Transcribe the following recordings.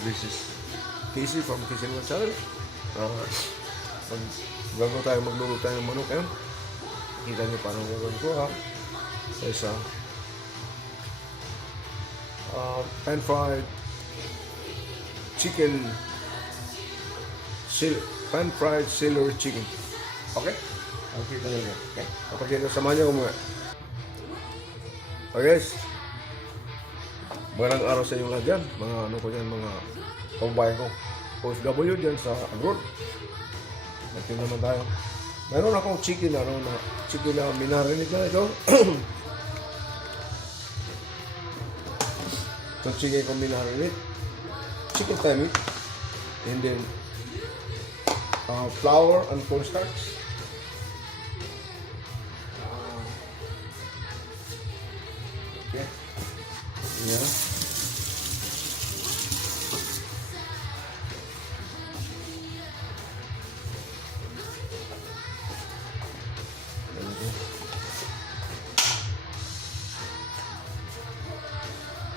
This is Casey from Kitchen with Channel. Bago tayo magluluto tayo ng manok, kita niyo paano gagawin ko ha. Sa isa pan-fried chicken, pan-fried celery chicken. Okay? Kita niyo. Okay? Kapag yun, samahan niyo ko muna. Okay guys, magandang araw sa inyo lahat dyan. Mga ano ko dyan, mga kababayan ko. OFW dyan sa abroad. Natin naman tayo. Meron akong chicken na minarinig na ito. Itong chicken ko minarinig. Chicken thigh meat. And then flour and cornstarch. Okay. Yeah.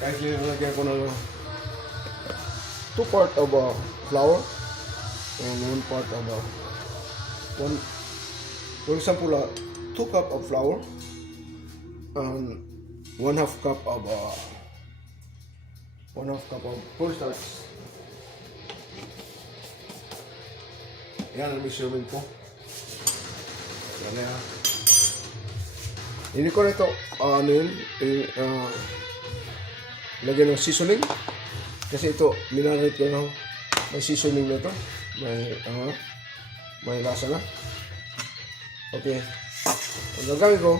Kahit nilagyan ko ng 2 part of flour and 1 part of for example 2 cup of flour and 1/2 cup of cornstarch. Yan ang measurement ko. Yan na. Hindi ko na ito lagyan ng seasoning kasi ito minarinate ko na may seasoning na ito, may lasa na. Okay, ang gagawin ko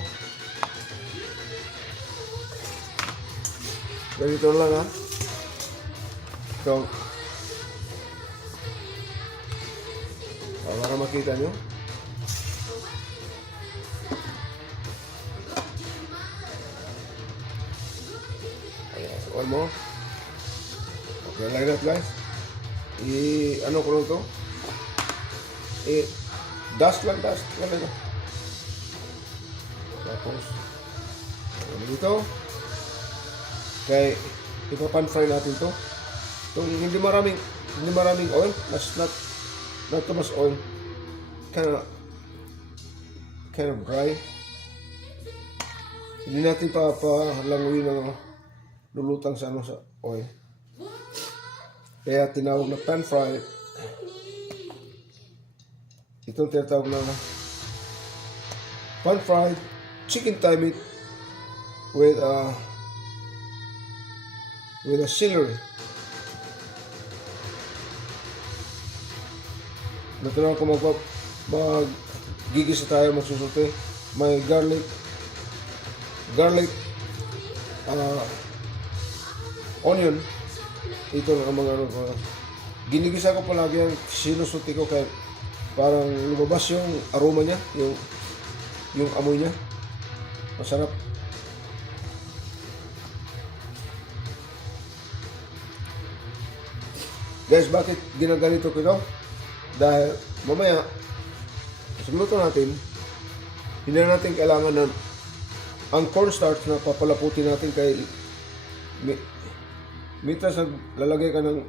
ganito lang ha. Ito para makita nyo. One more. Okay, like that guys. Ano ko lang to? Dust lang ito. Tapos dito. Okay, ipapan-fry natin to. Itong hindi maraming oil. Not too much oil. Kind of dry. Hindi natin palanguin ng lulutang sa oil. Kaya tinawag na pan fry. Itong tinatawag na pan fried chicken thigh meat with a celery. Natural ko magigisa tayo, magsusuti. May garlic onion. Ito ang mga ginigisa ko palagi, ang sinusuti ko kaya parang lumabas yung aroma niya, yung amoy niya. Masarap. Guys, bakit ginaganito ko ito? Dahil mamaya sa luto natin, hindi natin kailangan ng ang cornstarch na papalaputin natin kay mientras lalagay ka ng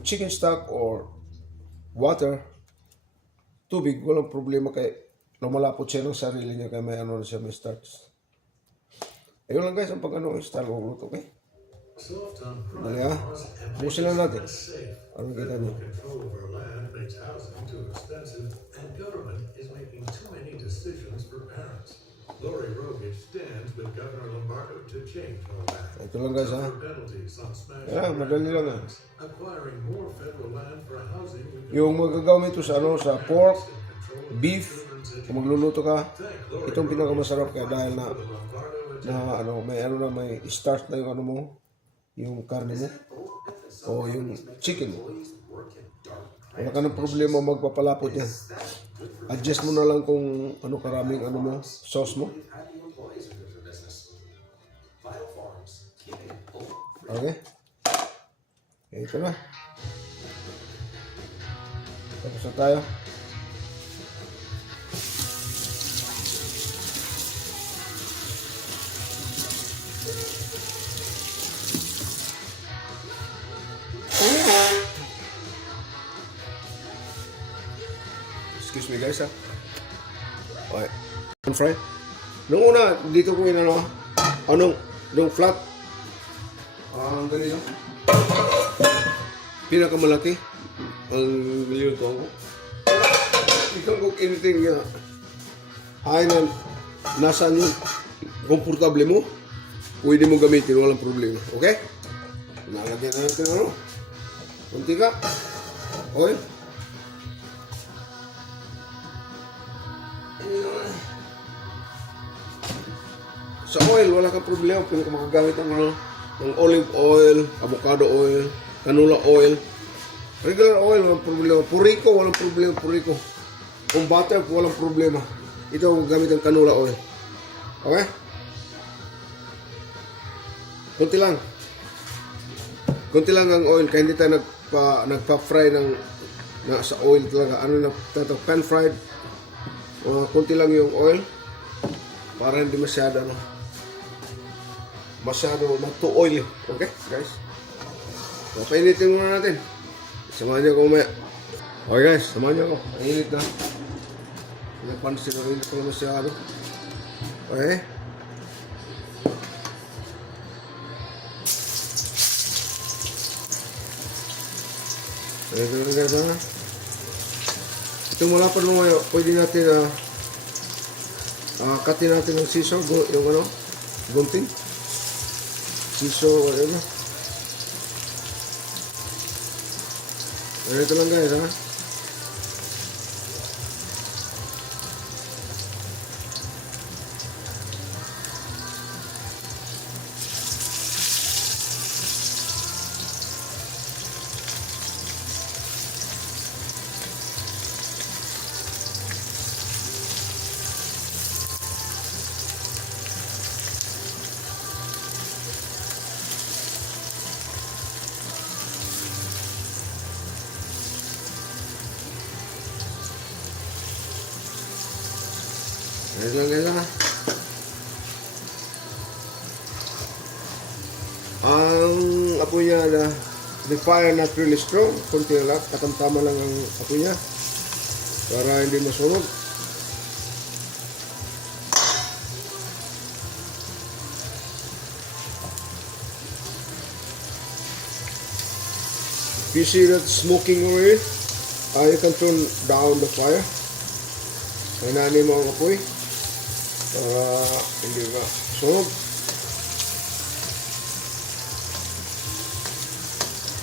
chicken stock or water, tubig, walang problema kay lumalapot siya ng sarili niya kaya may ano na siya, may starch. Ayun lang guys, ang style ng luto, okay? Dali ha, busin lang natin. Anong kita niyo? Lori Rogic stands with Governor Lombardo to change all that. Ito lang guys ha. Ayan, madali lang ha. Acquiring more federal land for housing. Yung magagawin ito sa pork, beef, kung magluluto ka, itong pinakamasarap kaya dahil may starch na yung yung karne mo o yung chicken mo. Wala ka ng problema magpapalapot yan. Adjust mo na lang kung karaming sauce mo. Okay? Ito na. Tapos na tayo. Excuse me guys ha. Okay. Fry. Nung una, dito ko inano, nung flat. Ang ganito. Pinakamalaki. Ang niluluto ko. You can cook anything high na nasaan yung komportable mo. Pwede mo gamitin, walang problema. Okay? Nalagyan na natin ano. Kunti ka. Oil. Sa oil, wala kang problema. Pwede ka makagamit ng olive oil, avocado oil, canola oil. Regular oil, walang problema. Puriko, walang problema. Puriko. Kung butter, walang problema. Ito, gamit ang canola oil. Okay? Kunti lang. Kunti lang ang oil. Kaya hindi tayo nagpa-fry sa oil talaga. Ano na, pan fried. Kunti lang yung oil. Para hindi masyado, not too oily. Okay, guys? Papainitin muna natin. Samahan niyo ako umaya. Okay guys, samahan niyo ako. Mainit na. Pinapansin na init ko masyado. Okay? Ito na guys ha. Itong malapad mo ngayon, pwede natin katin natin ng siso, yung gunting. Siso, whatever. Ito lang guys ha. Ito lang guys ha. Ang apoy niya the fire not really strong. Kunti lang, katamtama lang ang apoy niya para hindi masunog. If you see that smoking already, you can turn down the fire. Hinani mo ang apoy para hindi ba sunog.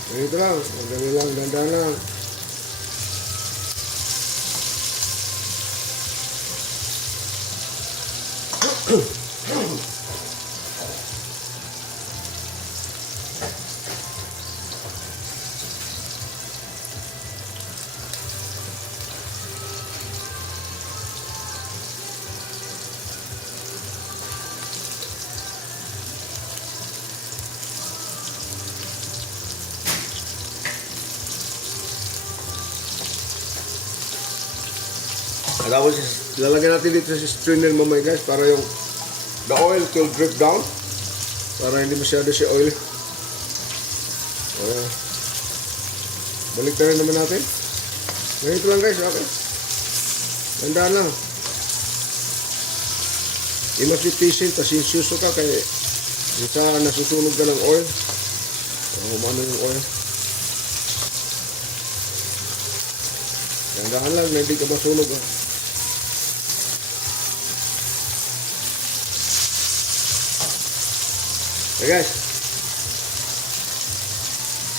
Ito lang, magdali lang, ganda lang. Tapos lalagyan natin dito sa strainer mamaya guys para yung the oil will drip down para hindi masyado si oil. Balik na rin naman natin. Ganito lang guys, okay. Ganda lang. You must be patient kasi suso ka kaya isa nasusunog ka ng oil. Umano yung oil. Gandahan lang na hindi ka masunog ha. Okay guys,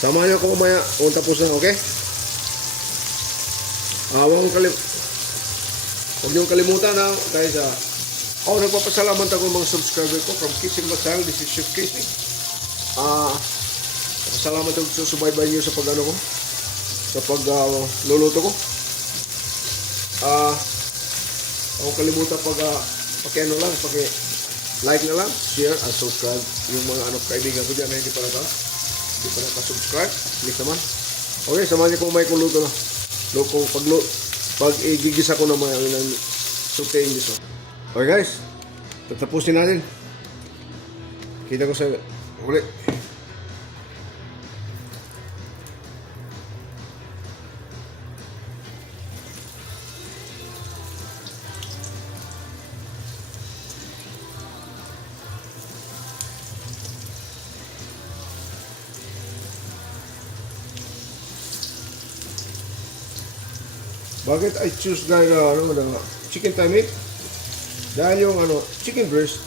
samahan niyo ako mamaya kung tapos na, okay? Huwag niyong kalimutan na guys, nagpapasalamat ako mga subscriber ko from Kitchen Masal. This is Chef Casey. Salamat ako sa subaybay niyo sa pag-ano ko, sa pagluluto ko. Huwag kalimutan paki-ano lang, like na lang, share, and subscribe. Yung mga kaibigan ko dyan na hindi pa naka-subscribe, please naman. Okay, samahan niyo kung may kuluto na. Pag igigisa ko na mga sutein dito. Okay guys, tatapusin natin. Kita ko sa uli. Bakit I choose guy na chicken thigh meat? Dahil yung chicken breast,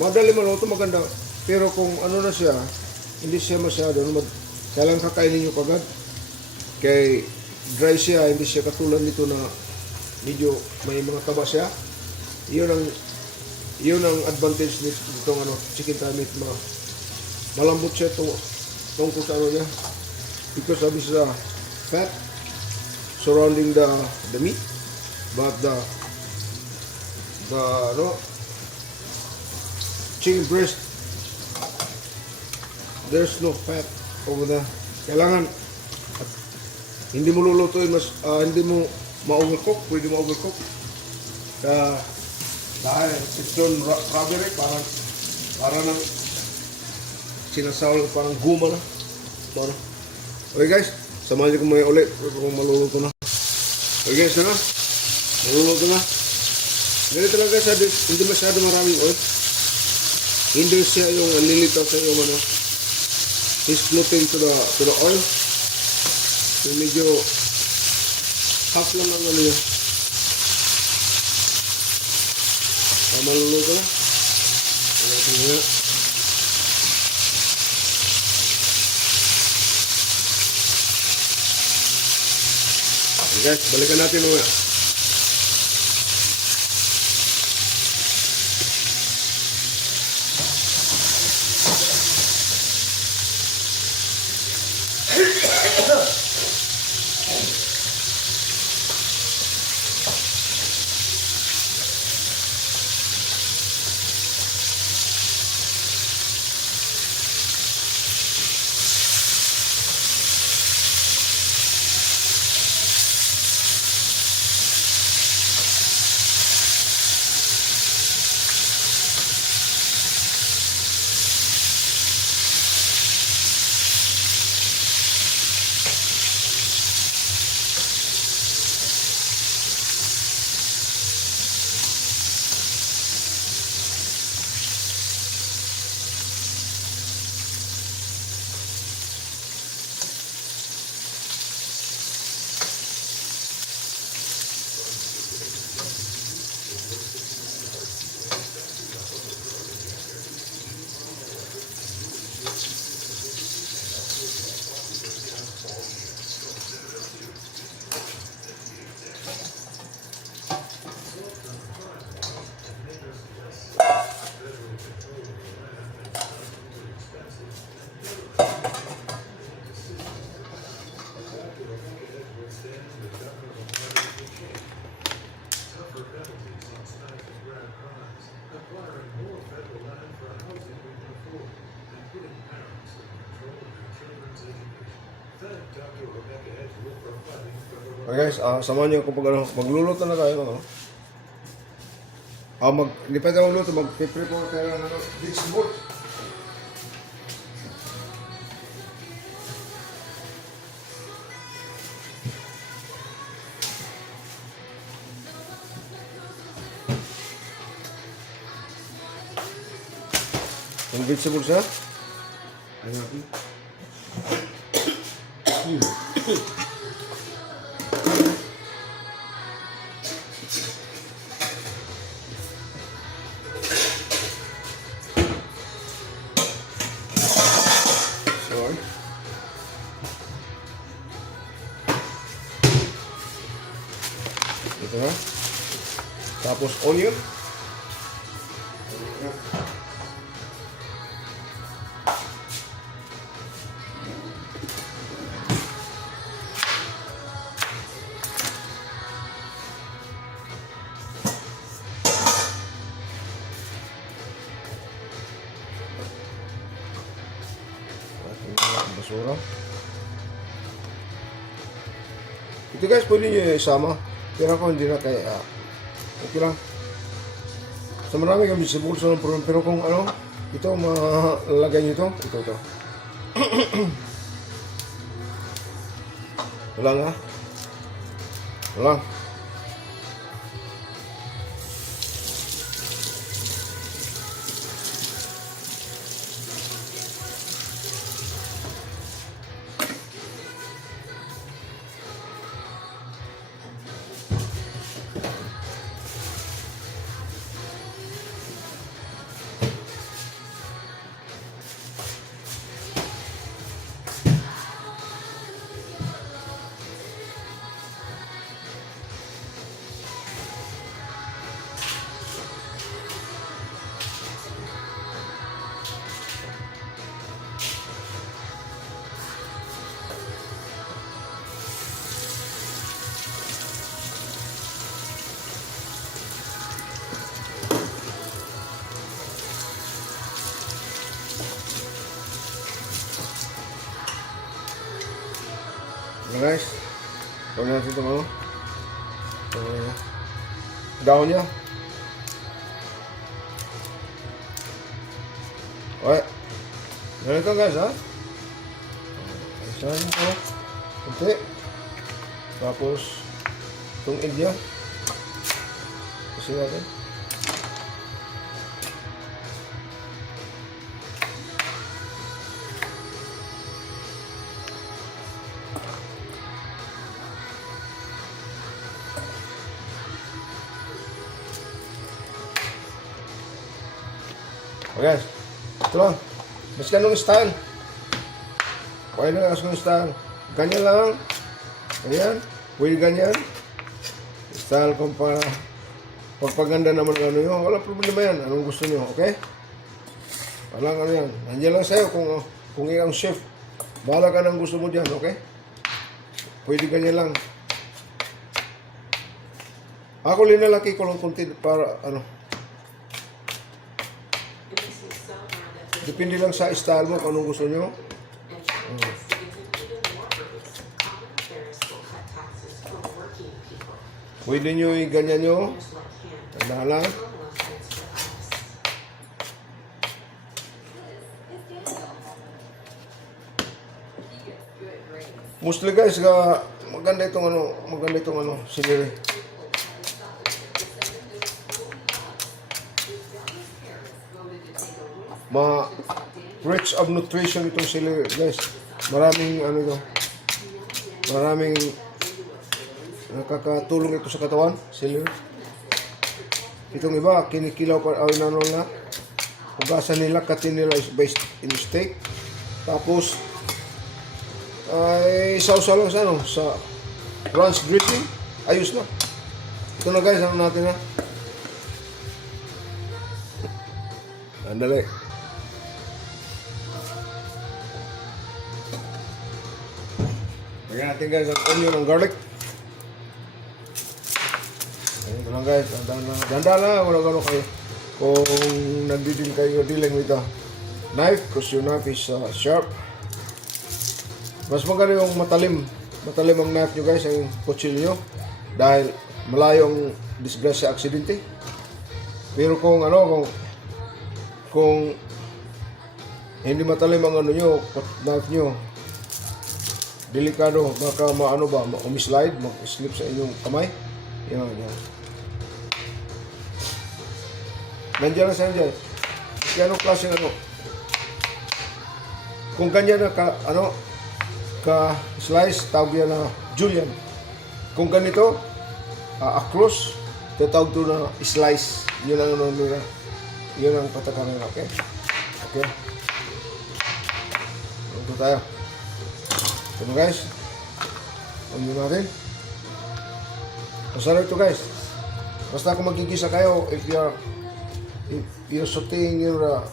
madali maluto, maganda. Pero kung na siya, hindi siya masyado, kailangan kakainin nyo kagad. Kay dry siya, hindi siya katulad nito na medyo may mga taba siya. Yun ang advantage nito chicken thigh meat. Malambot siya tungkol sa niya. Because of his fat surrounding the meat, but the chicken breast, there's no fat over there. Kailangan hindi mo lulutuin hindi mo ma-overcook, pwede mo overcook. Dahil it's done rubbery, parang nang sinasawal, parang guma na. Okay guys, samahan niyo ko mga ulit kung maluluto na. Okay guys, maluluto na. Ganito lang guys, hindi masyado maraming oil. Hindi siya yung nilitaw sa yung he's floating to the oil. So medyo half lang ang niya. Maluluto na. Tingnan na. Okay guys, balikan natin mga. Okay guys, samahan niyo ako pag magluluto na tayo. Hindi pa tayo magluto, mag-prepare tayo ng vegetable. Yung vegetables ha? Ayan natin. Ito ha. Tapos onion. Basura. Ito guys, pwede nyo isama. Pero ako hindi na kaya okay lang. So marami kami sa bulsa ng problem. Pero kung ito malalagay nyo ito. Wala nga. Wala. guys. Huwag natin itong ano. Down niya. Okay. Ganito guys ha. Isahin ko. Kunti. Tapos itong egg niya. Kasi natin. Okay guys. Ito lang. Mas ganong style. Okay na mas ganong style. Ganyan lang. Ganyan. Pwede ganyan. Style kung para pagpaganda naman ng ano nyo. Walang problema yan. Anong gusto nyo. Okay? Walang ano yan. Nandiyan lang sa'yo kung iyang chef. Bahala ka ng gusto mo dyan. Okay? Pwede ganyan lang. Ako linalaki ko lang kunti para ano. Depende lang sa style mo kung anong gusto nyo. Pwede nyo i-ganyan nyo. Tanda lang. Mostly guys, maganda itong scenery. Rich of nutrition itong celery guys. Maraming ano ito. Maraming nakakatulong ito sa katawan, celery. Itong iba, kinikilaw pa ano na. Hugasan nila, katin nila is based in steak. Tapos ay sausaw lang sa ano, sa ranch dressing. Ayos na. Ito na guys, ano natin na. Andali. Lagyan natin guys ang onion ng garlic. Ito lang guys, ganda na, wala gano'n kayo. Kung nagdidil kayo dealing with a knife, because your knife is sharp. Mas maganda yung matalim ang knife nyo guys, ang kutsilyo nyo. Dahil malayo ang disgrasya aksidente. Pero kung kung hindi matalim ang ano nyo, knife nyo, delikado, baka umislide, mag-slip sa inyong kamay. Yan. Nandiyan lang sa nandiyan. Kasi anong klase kung ganyan na ka-slice, tawag yan na julienne. Kung ganito, across, tatawag ito na slice. Yun ang nila. Yun ang patakaran. Okay? Okay. Ito tayo. Ito guys. Ano natin? Masarap ito guys. Basta kung magkikisa kayo, if you're sauteing your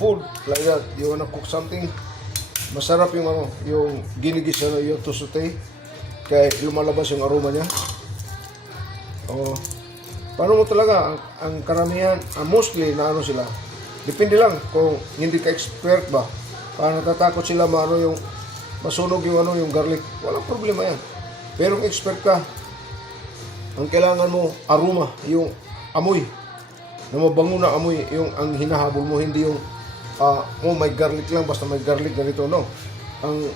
food like that, you wanna cook something, masarap yung ginigisa na yung to saute, kaya lumalabas yung aroma niya. Paano mo talaga ang karamihan, mostly na sila, depende lang kung hindi ka expert ba, parang natatakot sila yung masunog yung garlic, walang problema yan. Pero kung expert ka, ang kailangan mo aroma, yung amoy na mabango na amoy, yung ang hinahabol mo, hindi yung may garlic lang, basta may garlic ganito, no. Ang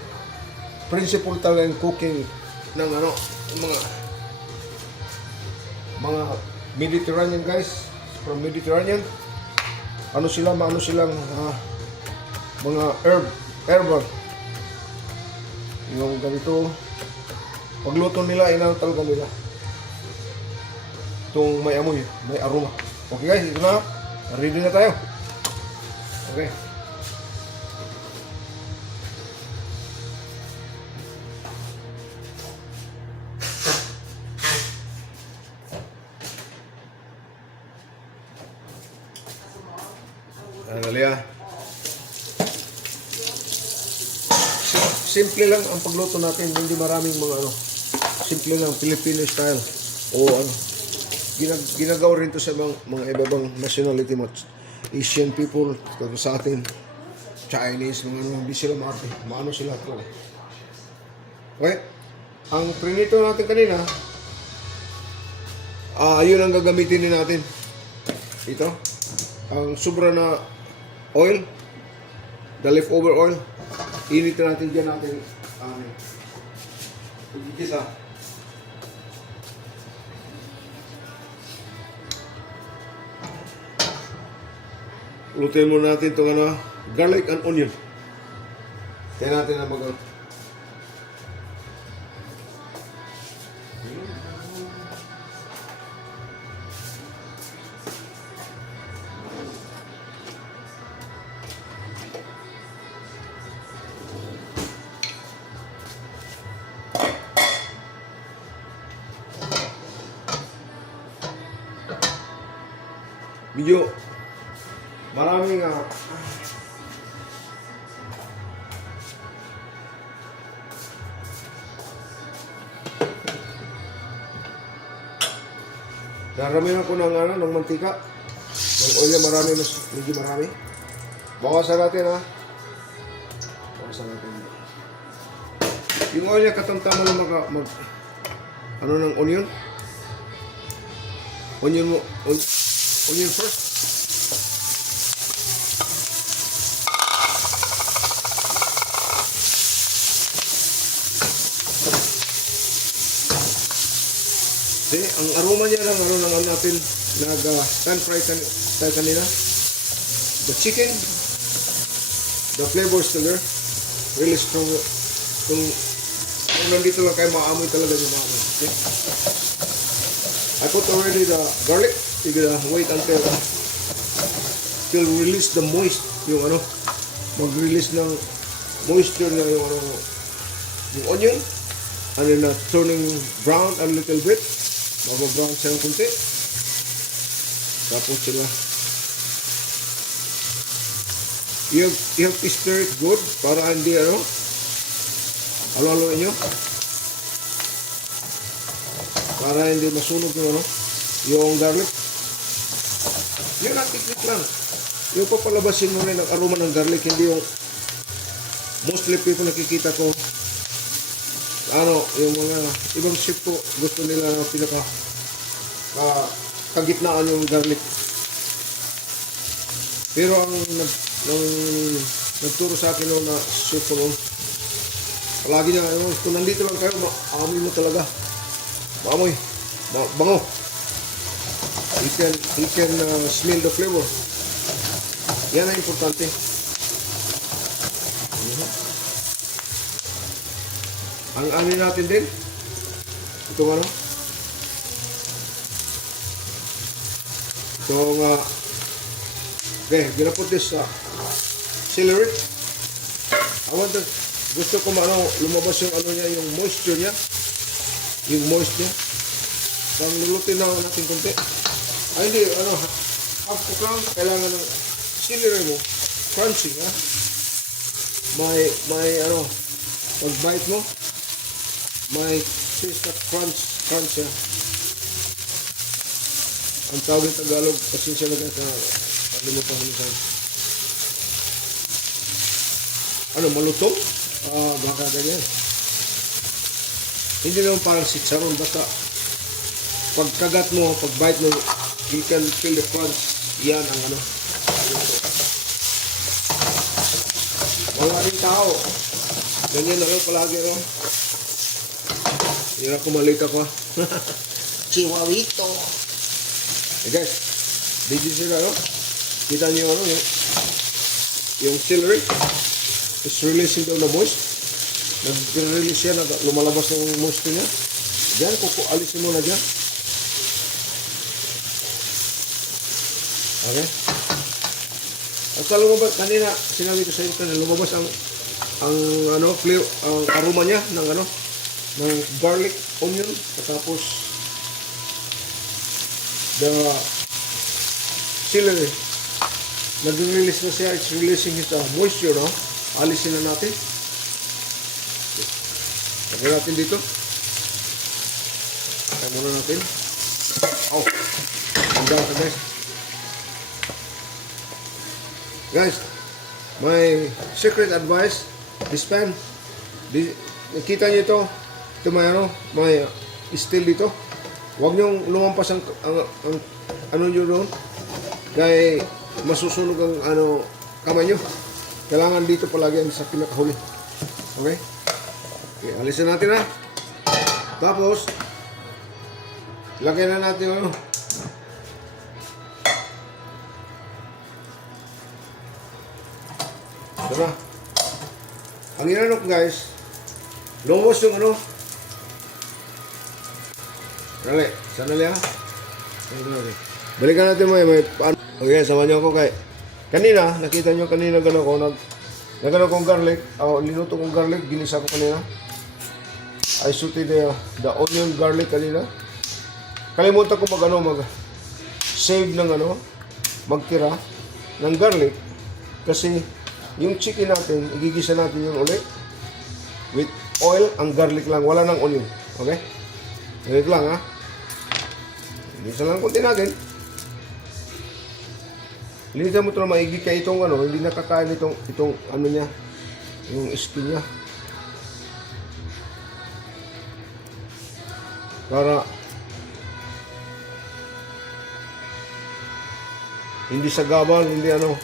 principle talaga ng cooking ng mga Mediterranean guys, from Mediterranean, silang mga herbal, yung ganito, pagluto nila, talaga nila itong may amoy, may aroma. Okay guys, ito na, ready na tayo. Okay. Analia. Simple lang ang pagluto natin, hindi maraming mga simple lang, Filipino style. Ginagawa rin to sa mga ibang nationality, Asian people, sa atin, Chinese, mga ano, hindi sila maarte. Maano sila ito. Okay? Ang prinito natin kanina, yun ang gagamitin din natin. Ito. Ang sobra na oil, the leftover oil, initin natin dyan natin. Kita. Lutuin muna natin itong ano, garlic and onion. Kaya natin na mag- medyo maraming naramihan ko ng ano, ng mantika. Ng oil marami, medyo marami. Bawasan natin ha. Bawasan natin. Yung oil niya katamtama lang mag ano ng onion. Onion first. See, ang aroma niya ng ano natin pan fry tayo kanina. The chicken, the flavor is still there. Really strong. Kung nandito lang kayo, maamoy talaga yung maamoy. Okay? I put already the garlic. You gotta wait until release the moist, yung ano, mag-release ng moisture na yung ano, yung onion, and then turning brown a little bit, mag-brown siya ng kunti, tapos sila, you have to stir it good para hindi ano, halo-haloin nyo, para hindi masunog yung ano, yung garlic. Yun ang technique lang. Yung papalabasin mo rin ang aroma ng garlic, hindi yung mostly people nakikita ko, ano, yung mga ibang chef po, gusto nila pinaka kagitnaan yung garlic. Pero ang nagturo sa akin nung na chef ko noon, palagi niya, kung nandito lang kayo, maamoy mo talaga. Maamoy. Bango. He can smell the flavor. Yan ang importante. Ang ano natin din, itong ano, itong okay, gonna put this celery. Gusto ko lumabas yung ano niya, yung moisture niya, yung moist niya. Pang lulutin na natin konti. Ay hindi, half cook lang, kailangan ng celery mo, crunchy, ha? May pag bite mo, may taste na crunch siya. Ang tawag ng Tagalog, pasensya na guys, kalimutan ko minsan. Malutong? Baka ganyan. Hindi naman parang sitsaron, basta pagkagat mo, pag bite mo, you can feel the crunch. Yan ang ano. Mga rin tao. Ganyan na rin palagi rin. Hindi na kumalit ako. Chihuahuito. Hey guys, did you see that? Kita niyo yung celery is releasing daw na moist. Nag-release siya, lumalabas ng moisture niya. Diyan, alisin mo na dyan. Okay? At sa lumabas, kanina, sinabi ko sa inyo, lumabas ang aroma niya ng ng garlic, onion, at tapos the celery. Nag-release na siya, it's releasing its moisture, no? Alisin na natin. Lagyan natin dito. Lagyan muna natin. Handa ka guys. Guys, My secret advice, this pan, nakita niyo ito may may steel dito. Huwag niyong lumampas ang ano niyo doon. Dahil masusunog ang kamay niyo. Kailangan dito palagi ang sa pinakahuli. Okay? Okay, alisin natin ha. Tapos, lagay na natin ito na. Ang inanok guys, lumos yung Sandali ha. Balikan natin may paano. Okay, sama niyo ako kay. Kanina, nakita niyo kanina gano'n ko, nagano kong garlic, linuto kong garlic, ginisa ko kanina. I sauteed the onion garlic kanina. Kalimutan ko mag-save ng magtira ng garlic kasi yung chicken natin, igigisa natin yun ulit with oil, ang garlic lang, wala ng onion. Okay? Ganito lang ha. Igigisa lang konti natin. Linisan mo ito na maigi kaya itong hindi nakakain itong niya, yung skin niya. Para hindi sagabal, hindi kaya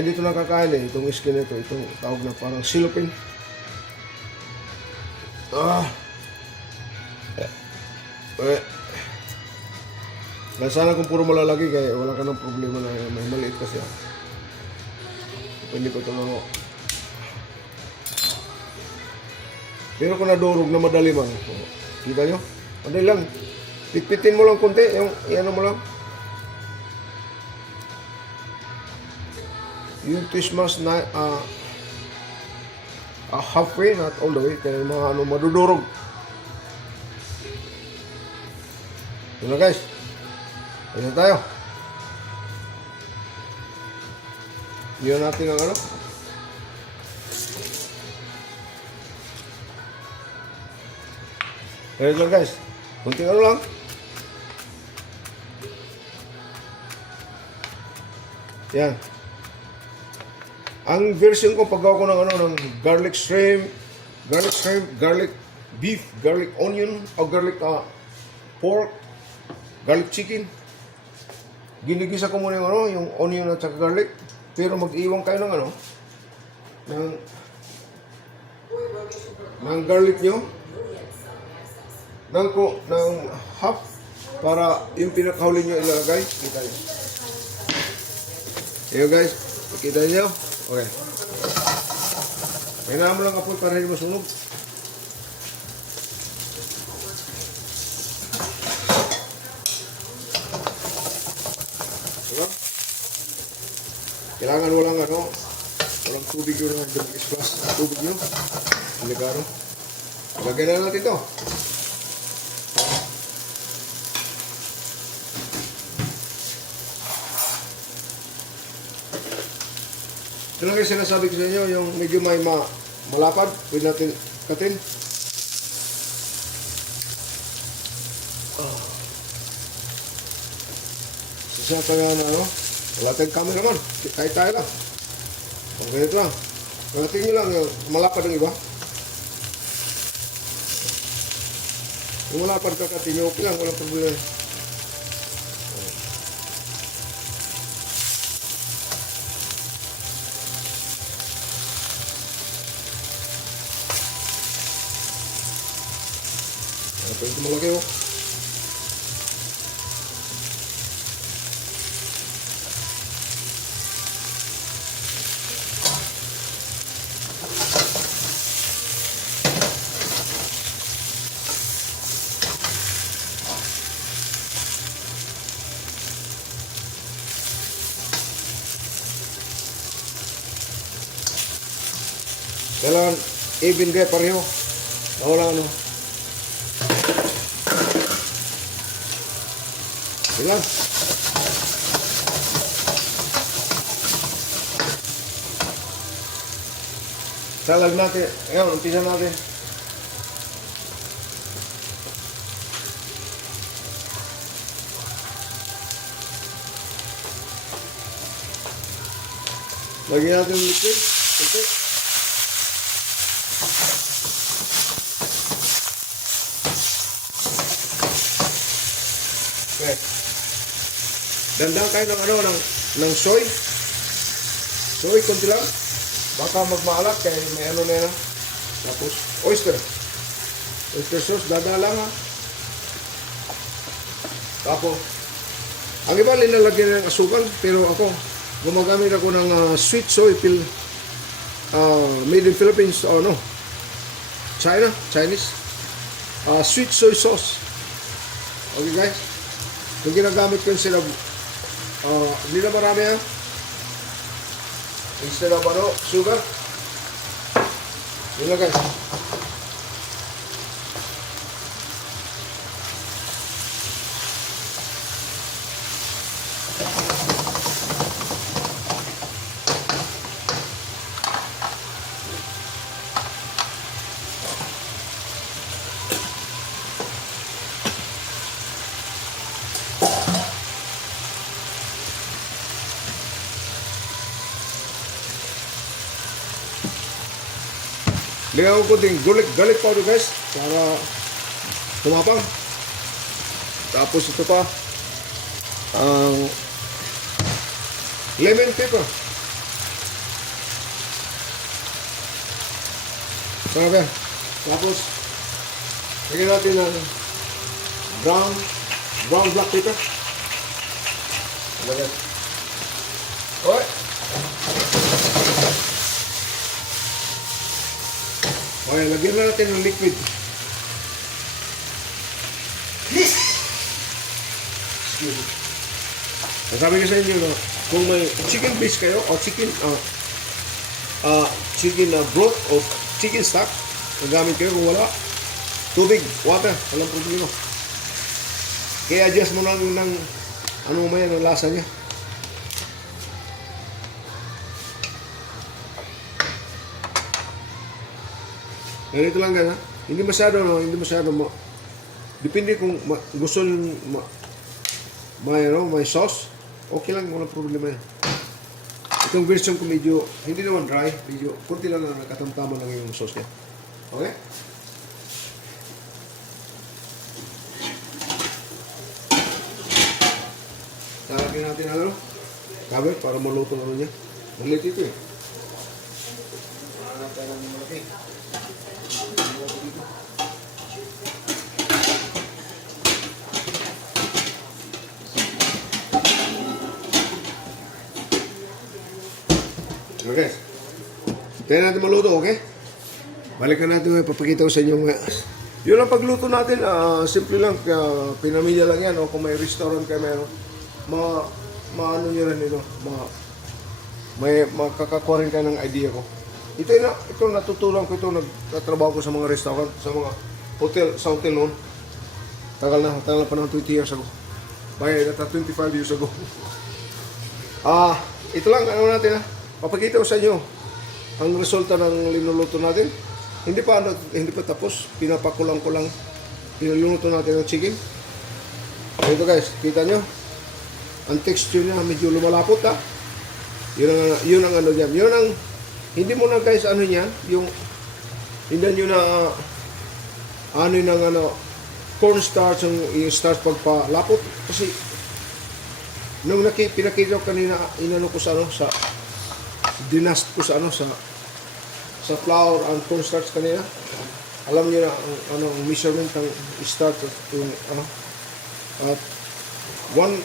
hindi ito nakakain itong skin nito, itong tawag na parang silopin. Sana kung puro malalaki kaya wala ka ng problema na may maliit kasi hindi ko ito pero kung nadurog na madali man kita nyo, madali lang pitpitin mo lang konti yung mo lang yung twist mask na halfway, not all the way kaya mga madudurog yun na guys. Ayan tayo. Iyon natin ang Ayan lang guys. Kunting lang. Yan. Ang version ko paggawa ko ng garlic shrimp, garlic beef, garlic onion, o garlic pork, garlic chicken. Ginigisa ko muna yung onion at saka garlic. Pero mag-iwan kayo ng garlic nyo. Ng half. Para yung pinakahuli nyo ilalagay. Kita nyo. Ayo guys. Kita nyo. Okay. Kailangan mo lang kapot para hindi masunog. Kailangan walang tubig yun na splash ng tubig nyo. Delikado. Lagay na natin ito. Ito lang yung sinasabi ko sa inyo, yung medyo may malapad, pwede natin katin. Sasya tayo wala tayong cameraman, kahit tayo lang. O ganito lang. Pagdating nyo lang, malapad ang iba. Kung malapad ka katin, okay lang, walang problema. Pwede malaki Kailangan even kayo pareho. Wala Ilan? Salag natin. Ngayon, umpisa natin. Lagyan natin ng liquid. Okay. Okay. Dandang kayo ng ano, ng soy. Soy, konti lang. Baka magmaalat kaya may ano na yan. Tapos, oyster. Oyster sauce, dada lang ha. Tapos, ang iba linalagyan ng asukal, pero ako, gumagamit ako ng sweet soy made in Philippines, o no, Chinese, sweet soy sauce. Okay guys, yung ginagamit ko instead of, hindi na marami ha, instead of ano, sugar, yun lang guys. Lagyan ko din garlic powder guys para tumapang. Tapos ito pa ang lemon pepper. Sarap yan. Tapos lagyan natin ng brown black pepper. Lagyan. Okay. Okay, lagyan na natin ng liquid. Excuse me. Sabi ko sa inyo, no, kung may chicken base kayo o chicken broth o chicken stock, nagamit kayo. Kung wala, tubig, water, walang problema. Kaya adjust mo lang ng ano mo yan, ang lasa niya. Ganito lang gana. Hindi masyado depende kung gusto may sauce, okay lang, walang problema yan. Itong version ko medyo, hindi naman dry, medyo, kunti lang na nakatamtama lang yung sauce niya. Okay? Talagyan natin ano, cover para maluto ano niya. Malit ito eh. Hanap tayo ng malaki. Okay. Tayo natin maluto, okay? Balikan natin ngayon, papakita ko sa inyo nga. Yun ang pagluto natin, simple lang, pinamilya lang yan, o kung may restaurant kayo meron, maano nyo rin ito, makakakuha rin kayo ng idea ko. Ito natutulang ko ito, nagtatrabaho ko sa mga restaurant, sa mga hotel, sa hotel noon. Tagal na pa ng 20 years ago. Bayad na 25 years ago. Ito lang, ano natin papakita ko sa inyo ang resulta ng linuluto natin. Hindi pa tapos, pinapakulang ko lang linuluto natin ng chicken. Ito guys, kita nyo ang texture niya, medyo lumalapot yun ang ano dyan, yun ang hindi mo na guys ano niyan, yung hindi nyo na ano yung ano cornstarch, yung starch pagpalapot, kasi nung pinakita ko kanina, inano ko sa dinast ko sa flour and cornstarch kanina. Alam niyo na ang measurement ng starch yung at 1/4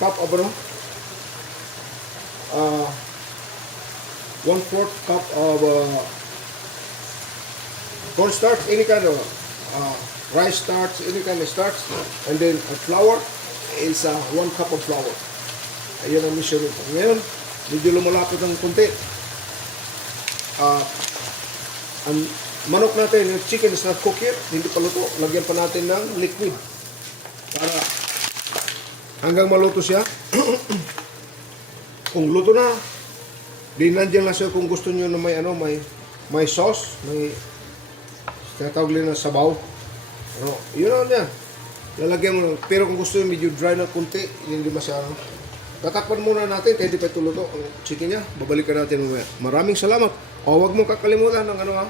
cup of 1/4 cup of cornstarch, any kind of rice starch, any kind of starch, and then flour is 1 cup of flour. Ayun ang measurement. Ngayon, medyo lumalapot ng konti. Ang manok natin, yung chicken is not cooked yet, hindi pa luto. Lagyan pa natin ng liquid para hanggang maluto siya. Kung luto na, di nandiyan lang siya kung gusto nyo na may sauce, may tinatawag nila na sabaw. Yun na yan. Lalagyan mo. Pero kung gusto nyo medyo dry na konti, hindi masyado. tatakpan muna natin kahit di pa tuluto ang chicken niya. Babalikan natin mamaya. Maraming salamat. O, huwag mo kakalimutan ng ano ha.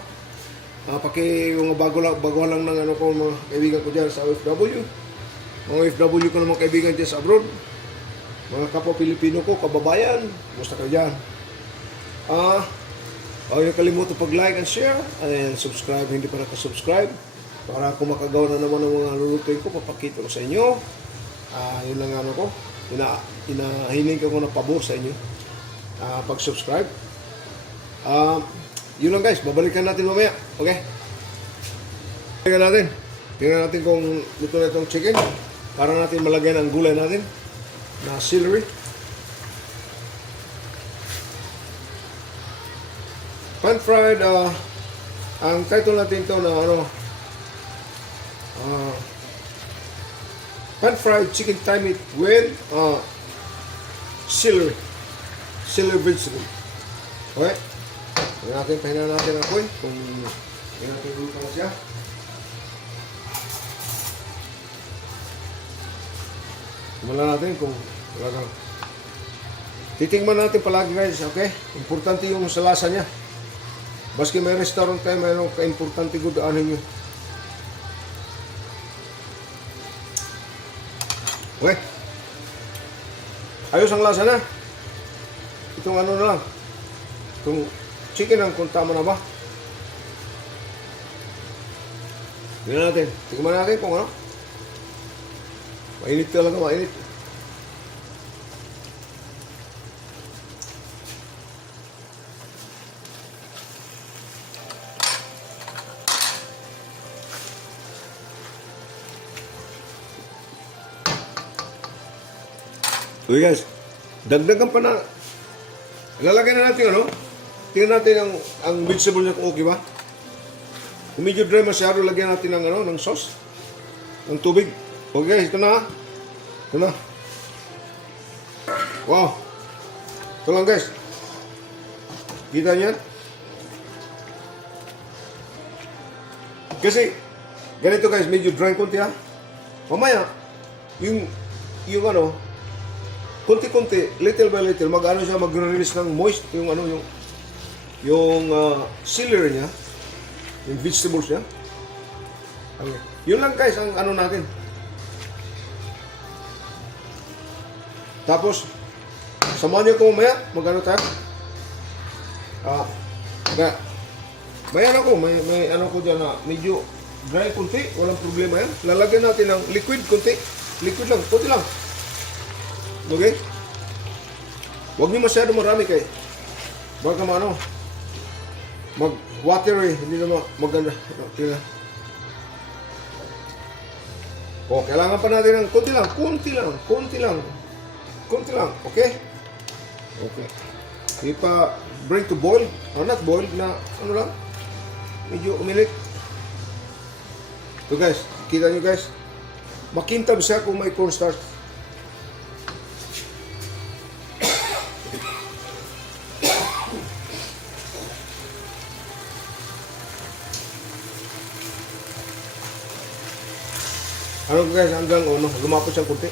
Yung bago lang ng ano ko mga kaibigan ko dyan sa OFW. Mga OFW ko ng mga kaibigan dyan sa abroad. Mga kapwa Pilipino ko, kababayan. Musta kayo dyan? Huwag niyo kalimutan pag-like and share. And subscribe, hindi pa nakasubscribe. Para kung makagawa na naman ng mga lulutuin ko, papakita ko sa inyo. Yun lang ano ko. Hinahiling ko na pabor sa inyo. Pag-subscribe. Yun lang guys, babalikan natin mamaya. Okay? Tingnan natin kung luto na itong chicken. Para natin malagyan ang gulay natin na celery. Pan-fried, ang title natin ito na ano, pan-fried chicken thigh meat with celery vegetable. Okay? Pahinga natin ang apoy kung hindi natin luto na siya. Tumala natin kung talagang titingnan natin palagi guys, okay? Importante yung sa lasa niya. Baski may restaurant tayo, mayroong ka-importante good ano nyo. Okay? Ayos ang lasa na. Itong ano na lang. Itong chicken ang kung tama na ba? Tingnan natin. Tingnan natin kung ano. Mainit talaga, mainit. Okay guys, dagdagan pa na. Lalagay na natin ano. Tingnan natin ang vegetable niya kung okay ba. Kung medyo dry masyado, lagyan natin ng ano, ng sauce. Ng tubig. Okay guys, ito na. Ito na. Wow. Ito lang guys. Kita niyan? Kasi, ganito guys, medyo dry konti ha. Mamaya, yung ano, konti-konti, little by little, mag-ano siya, mag-release ng moist, yung ano, yung celery niya, yung vegetables niya. Okay. Yun lang guys, ang ano natin. Tapos, samahan niyo ko mamaya, mag-ano tayo. May ano ko, may ano ko dyan na medyo dry konti, walang problema yan. Lalagyan natin ng liquid konti, liquid lang, konti lang. Okay? Huwag niyo masyado marami kay baka mag-watery, hindi naman maganda. Tingnan. O, kailangan pa natin ng konti lang. Okay? Okay. Hindi pa bring to boil, or not boil, na ano lang, medyo umilit. Ito guys, kita nyo guys, makintab siya kung may cornstarch. Ano guys, hanggang lumapot siyang kunti.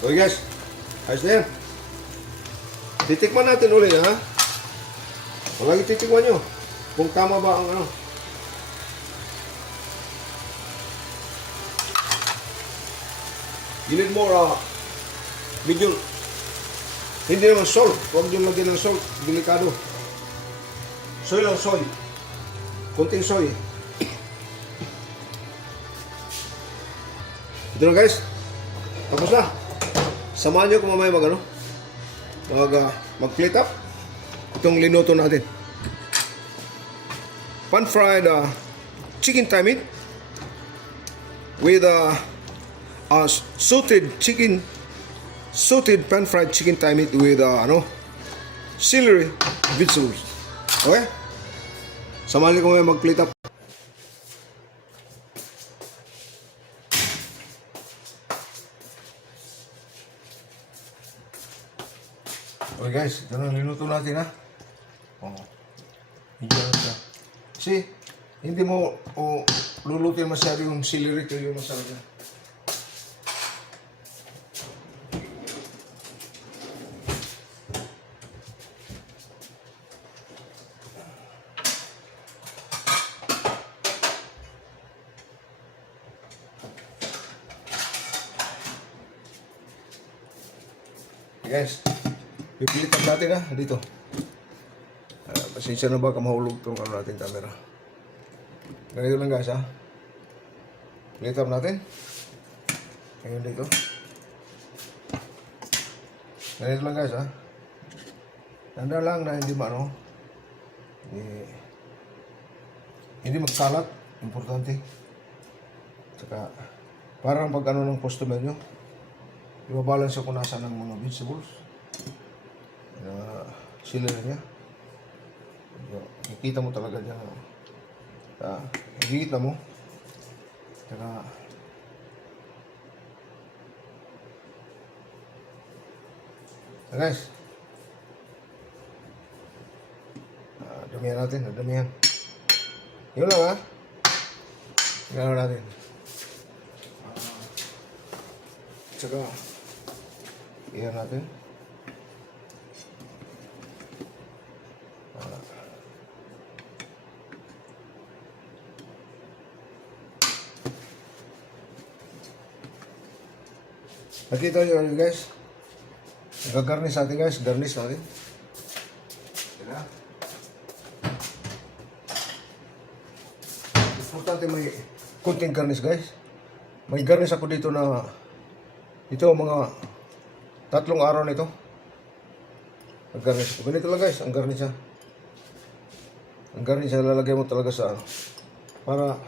Okay guys, ayos na yan. Titikman natin ulit ha. Palagi titikman nyo kung tama ba ang ano. You need more medyo hindi naman salt. Huwag nyo lagyan ng salt, delikado. Soy lang, soy. Kunting soy. Ito na guys, tapos na. Samahan nyo kung mamaya mag-plate up itong linuto natin. Pan-fried chicken thigh meat with sauteed pan-fried chicken thigh meat with celery vegetables. Okay? Samahan nyo kung mamaya mag-plate up. Okay guys, ito na niluto natin ha. Medyo na siya. Kasi, hindi mo lulutin masyado yung celery, ito yung masarap na. Guys, pipilitan natin ha, dito. Pasensya na ba mahulog itong ano natin camera. Ganito lang guys ha. Pilitan natin. Ngayon dito. Ganito lang guys ha. Tanda lang na hindi hindi magkalat. Importante. Saka, parang pag ano ng customer nyo, ibabalance ko nasa ng mga vegetables. Sila niya. Kikita mo talaga dyan. Higit na mo. Saka, guys. Damihan natin. Damihan. Yun lang ha. Gano'n natin. Saka, iyan natin. Nakita nyo guys? Nagagarnish natin guys. Garnish natin. Diba? Importante may kunting garnish guys. May garnish ako dito na ito mga 3 araw nito. Ang-garnish ko. Ganito lang guys, ang garnish ha. Ang garnish ha, lalagay mo talaga sa ano. Para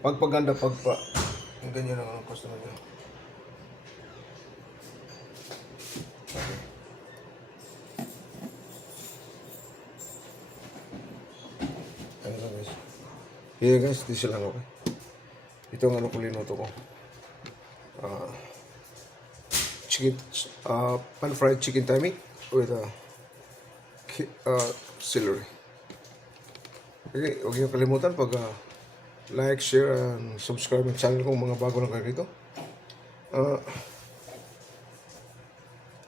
pagpaganda, ang ganyan ang customer nyo. Okay. Ano lang guys. Yeah guys, di sila lang okay. Ito ang ano ko linuto ko. Chicken, pan-fried chicken tammy with celery. Okay, huwag niyo kalimutan pag like, share, and subscribe ang channel ko mga bago lang kayo dito.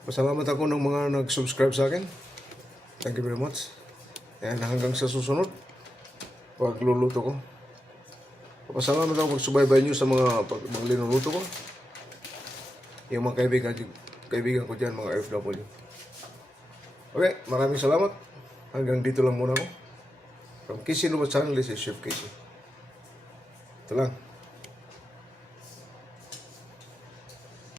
Pasalamat ako ng mga nag-subscribe sa akin. Thank you very much. And hanggang sa susunod, pagluluto ko. Pasalamat ako magsubaybay nyo sa mga linuluto ko. Yung mga kaibigan ko dyan, mga FW. Okay, maraming salamat. Hanggang dito lang muna ako. From Casey Luma Channel, this is Chef Casey. Ito lang.